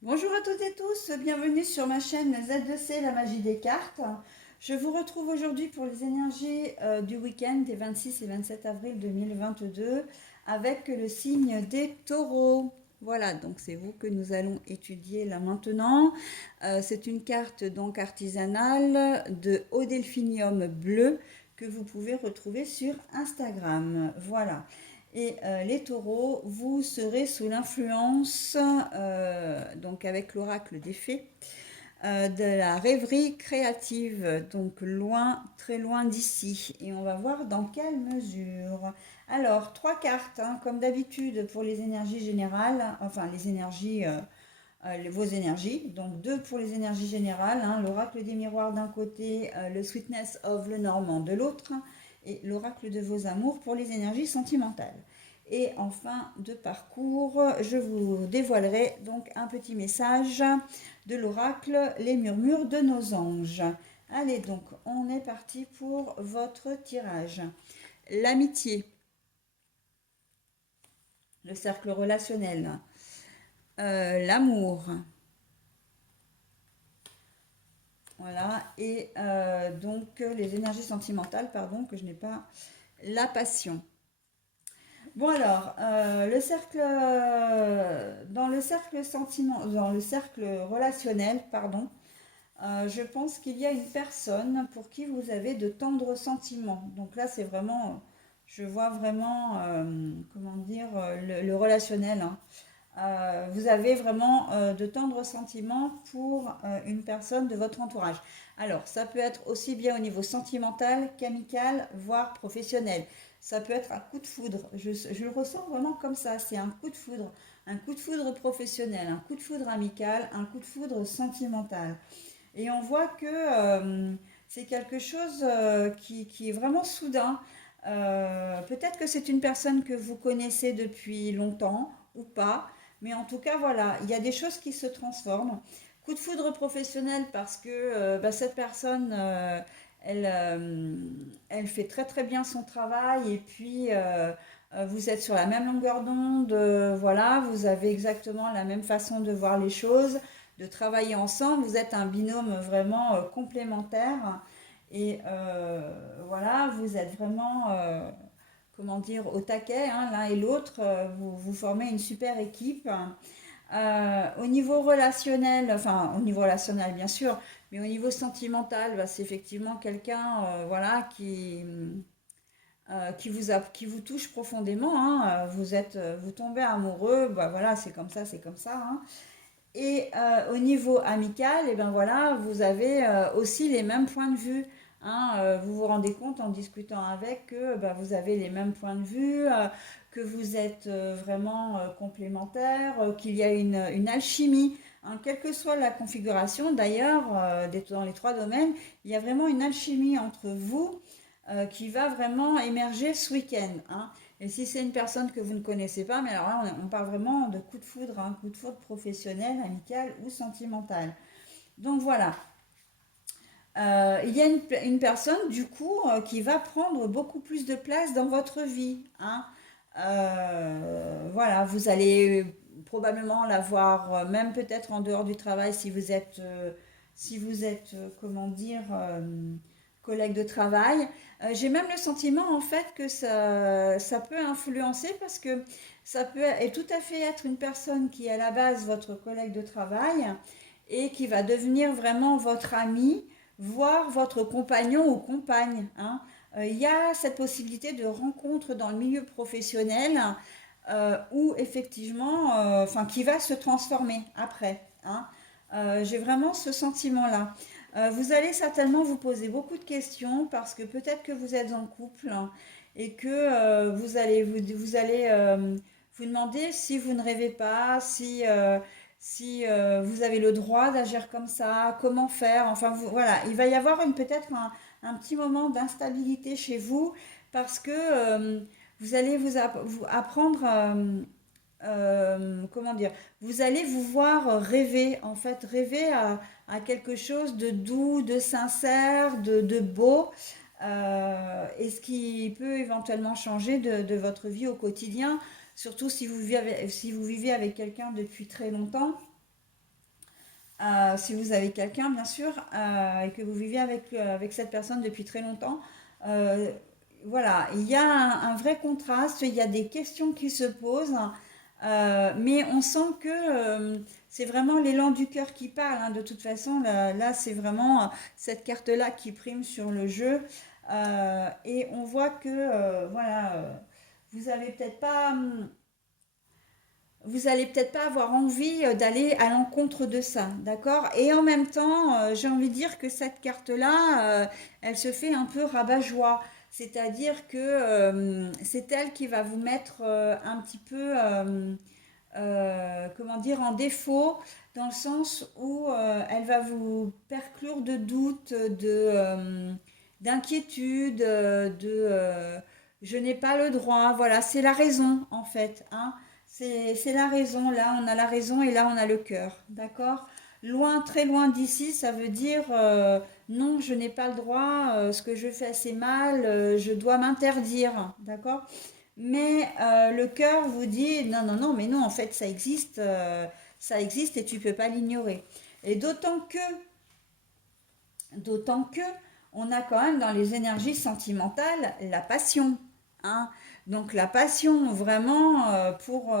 Bonjour à toutes et tous, bienvenue sur ma chaîne Z2C, la magie des cartes. Je vous retrouve aujourd'hui pour les énergies du week-end des 26 et 27 avril 2022 avec le signe des taureaux. Voilà, donc c'est vous que nous allons étudier là maintenant. C'est une carte donc artisanale de haut delphinium bleu que vous pouvez retrouver sur Instagram. Voilà. Et les taureaux, vous serez sous l'influence, donc avec l'oracle des fées, de la rêverie créative, donc loin, très loin d'ici. Et on va voir dans quelle mesure. Alors, trois cartes, hein, comme d'habitude pour les énergies générales, enfin les énergies, vos énergies. Donc deux pour les énergies générales, hein, l'oracle des miroirs d'un côté, le Sweetness of le Normand de l'autre, et l'oracle de vos amours pour les énergies sentimentales. Et en fin de parcours, je vous dévoilerai donc un petit message de l'oracle Les murmures de nos anges. Allez donc, on est parti pour votre tirage. L'amitié, le cercle relationnel, l'amour, voilà, et donc les énergies sentimentales, pardon, que je n'ai pas, la passion. Bon alors, dans le cercle sentiment, dans le cercle relationnel, pardon, je pense qu'il y a une personne pour qui vous avez de tendres sentiments. Donc là, c'est vraiment, je vois vraiment, comment dire, le relationnel, hein. Vous avez vraiment de tendres sentiments pour une personne de votre entourage. Alors, ça peut être aussi bien au niveau sentimental qu'amical, voire professionnel. Ça peut être un coup de foudre. Je le ressens vraiment comme ça. C'est un coup de foudre. Un coup de foudre professionnel, un coup de foudre amical, un coup de foudre sentimental. Et on voit que c'est quelque chose qui est vraiment soudain. Peut-être que c'est une personne que vous connaissez depuis longtemps ou pas, mais en tout cas, voilà, il y a des choses qui se transforment. Coup de foudre professionnel parce que bah, cette personne, elle fait très très bien son travail et puis vous êtes sur la même longueur d'onde, voilà, vous avez exactement la même façon de voir les choses, de travailler ensemble, vous êtes un binôme vraiment complémentaire et voilà, vous êtes vraiment, comment dire, au taquet, hein, l'un et l'autre, vous formez une super équipe. Au niveau relationnel, enfin au niveau relationnel bien sûr, mais au niveau sentimental, bah, c'est effectivement quelqu'un voilà, qui vous touche profondément, hein. Vous tombez amoureux, bah, voilà, c'est comme ça, hein. Et au niveau amical, et ben voilà, vous avez aussi les mêmes points de vue, hein. Vous vous rendez compte en discutant avec que bah, vous avez les mêmes points de vue, que vous êtes vraiment complémentaires, qu'il y a une alchimie, hein, quelle que soit la configuration. D'ailleurs, dans les trois domaines, il y a vraiment une alchimie entre vous qui va vraiment émerger ce week-end, hein. Et si c'est une personne que vous ne connaissez pas, mais alors là, on parle vraiment de coup de foudre, un coup de foudre professionnel, amical ou sentimental. Donc voilà. Il y a une personne, du coup, qui va prendre beaucoup plus de place dans votre vie, hein. Voilà, vous allez probablement la voir, même peut-être en dehors du travail, si vous êtes, comment dire, collègue de travail. J'ai même le sentiment en fait que ça peut influencer parce que ça peut et tout à fait être une personne qui est à la base votre collègue de travail et qui va devenir vraiment votre ami, voire votre compagnon ou compagne, hein. Il y a cette possibilité de rencontre dans le milieu professionnel où effectivement, enfin, qui va se transformer après, hein. J'ai vraiment ce sentiment-là. Vous allez certainement vous poser beaucoup de questions parce que peut-être que vous êtes en couple, hein, et que vous allez vous demander si vous ne rêvez pas, si vous avez le droit d'agir comme ça, comment faire. Enfin, voilà, il va y avoir peut-être un petit moment d'instabilité chez vous parce que vous allez vous apprendre, comment dire, vous allez vous voir rêver, en fait, rêver à quelque chose de doux, de sincère, de beau, et ce qui peut éventuellement changer de votre vie au quotidien, surtout si vous vivez avec quelqu'un depuis très longtemps. si vous avez quelqu'un, bien sûr, et que vous vivez avec cette personne depuis très longtemps. Euh, voilà, il y a un vrai contraste, il y a des questions qui se posent, mais on sent que c'est vraiment l'élan du cœur qui parle, hein. De toute façon, là, c'est vraiment cette carte-là qui prime sur le jeu. Et on voit que, voilà, vous avez peut-être pas... vous allez peut-être pas avoir envie d'aller à l'encontre de ça, d'accord? Et en même temps, j'ai envie de dire que cette carte-là, elle se fait un peu rabat-joie. C'est-à-dire que c'est elle qui va vous mettre un petit peu, comment dire, en défaut, dans le sens où elle va vous perclure de doutes, d'inquiétude, je n'ai pas le droit. Voilà, c'est la raison en fait, hein. C'est la raison. Là, on a la raison et là, on a le cœur. D'accord? Loin, très loin d'ici, ça veut dire non, je n'ai pas le droit, ce que je fais, c'est mal, je dois m'interdire. D'accord? Mais le cœur vous dit non, non, non, mais non, en fait, ça existe et tu peux pas l'ignorer. Et d'autant que, on a quand même dans les énergies sentimentales la passion, hein. Donc la passion, vraiment, pour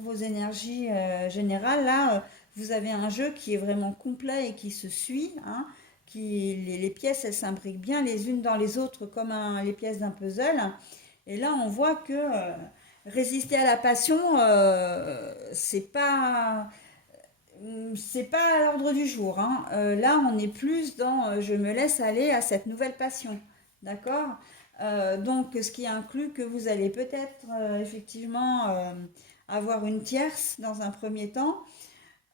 vos énergies générales, là, vous avez un jeu qui est vraiment complet et qui se suit, hein, les pièces, elles s'imbriquent bien les unes dans les autres comme les pièces d'un puzzle. Et là, on voit que résister à la passion, c'est pas à l'ordre du jour, hein. Là, on est plus dans je me laisse aller à cette nouvelle passion. D'accord? Donc, ce qui inclut que vous allez peut-être effectivement avoir une tierce dans un premier temps.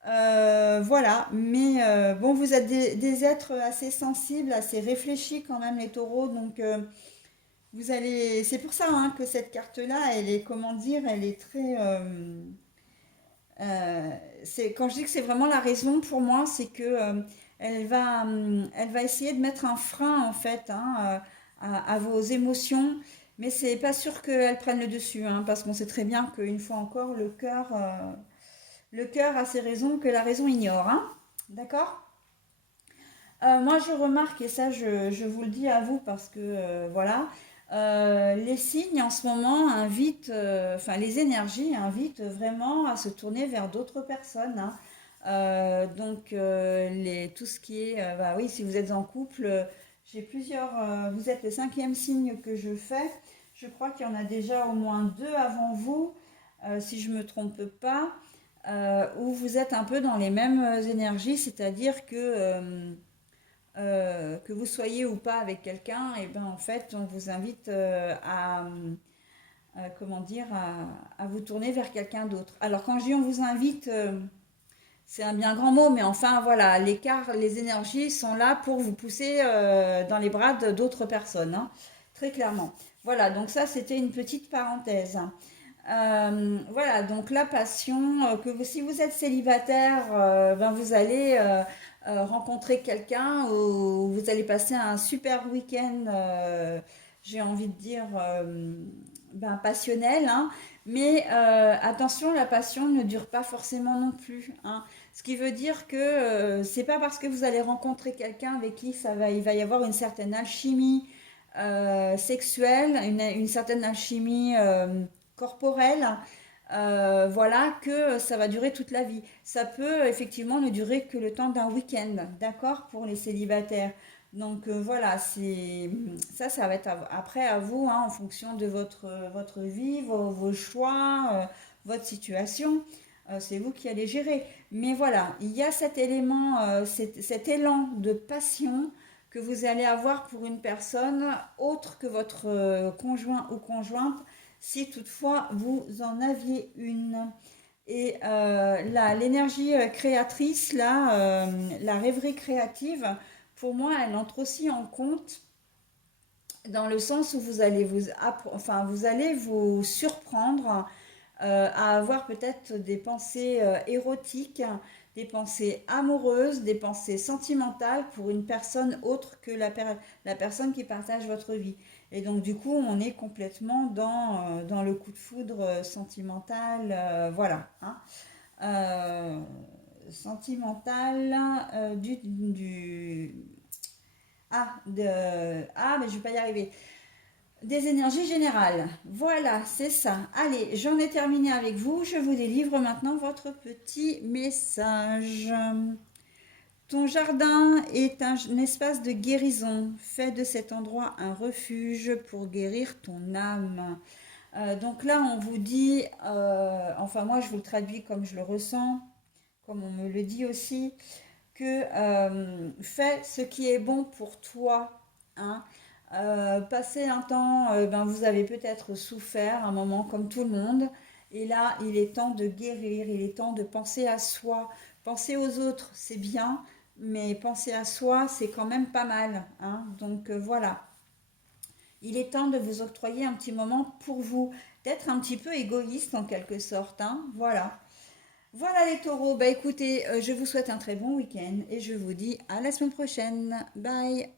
Voilà, mais bon, vous êtes des êtres assez sensibles, assez réfléchis quand même, les taureaux. Donc, vous allez. C'est pour ça hein, que cette carte-là, elle est, comment dire, elle est très. Quand je dis que c'est vraiment la raison pour moi, c'est que elle va essayer de mettre un frein en fait hein, à vos émotions, mais c'est pas sûr qu'elle prenne le dessus, hein, parce qu'on sait très bien qu'une fois encore, le cœur a ses raisons que la raison ignore, hein. D'accord? Moi, je remarque, et ça, je vous le dis à vous parce que, voilà, les signes en ce moment invitent, enfin, les énergies invitent vraiment à se tourner vers d'autres personnes, hein. Donc, tout ce qui est, bah oui, si vous êtes en couple, j'ai plusieurs, vous êtes le cinquième signe que je fais. Je crois qu'il y en a déjà au moins deux avant vous, si je me trompe pas, où vous êtes un peu dans les mêmes énergies, c'est-à-dire que vous soyez ou pas avec quelqu'un, et ben en fait, on vous invite comment dire, à vous tourner vers quelqu'un d'autre. Alors quand je dis on vous invite, c'est un bien grand mot, mais enfin voilà, l'écart, les énergies sont là pour vous pousser dans les bras d'autres personnes, hein, très clairement. Voilà, donc ça c'était une petite parenthèse. Voilà, donc la passion, si vous êtes célibataire, ben vous allez rencontrer quelqu'un ou vous allez passer un super week-end, j'ai envie de dire, ben, passionnel, hein. Mais attention, la passion ne dure pas forcément non plus, hein. Ce qui veut dire que c'est pas parce que vous allez rencontrer quelqu'un avec qui il va y avoir une certaine alchimie sexuelle, une certaine alchimie corporelle, voilà, que ça va durer toute la vie. Ça peut effectivement ne durer que le temps d'un week-end, d'accord, pour les célibataires. Donc voilà, ça va être après à vous, hein, en fonction de votre vie, vos choix, votre situation. C'est vous qui allez gérer. Mais voilà, il y a cet élément, cet élan de passion que vous allez avoir pour une personne autre que votre conjoint ou conjointe, si toutefois vous en aviez une. Et l'énergie créatrice, là, la rêverie créative, pour moi, elle entre aussi en compte dans le sens où vous allez vous surprendre à avoir peut-être des pensées érotiques, des pensées amoureuses, des pensées sentimentales pour une personne autre que la personne qui partage votre vie. Et donc du coup, on est complètement dans le coup de foudre sentimental, voilà, hein. Euh, sentimentale mais je vais pas y arriver. Des énergies générales. Voilà, c'est ça. Allez, j'en ai terminé avec vous. Je vous délivre maintenant votre petit message. Ton jardin est un espace de guérison. Fais de cet endroit un refuge pour guérir ton âme. Donc là, on vous dit, enfin moi je vous le traduis comme je le ressens, comme on me le dit aussi, que fais ce qui est bon pour toi. Hein. Passé un temps, ben, vous avez peut-être souffert un moment comme tout le monde. Et là, il est temps de guérir, il est temps de penser à soi. Penser aux autres, c'est bien, mais penser à soi, c'est quand même pas mal. Hein. Donc voilà, il est temps de vous octroyer un petit moment pour vous, d'être un petit peu égoïste en quelque sorte. Hein. Voilà. Voilà les taureaux, bah écoutez, je vous souhaite un très bon week-end et je vous dis à la semaine prochaine. Bye.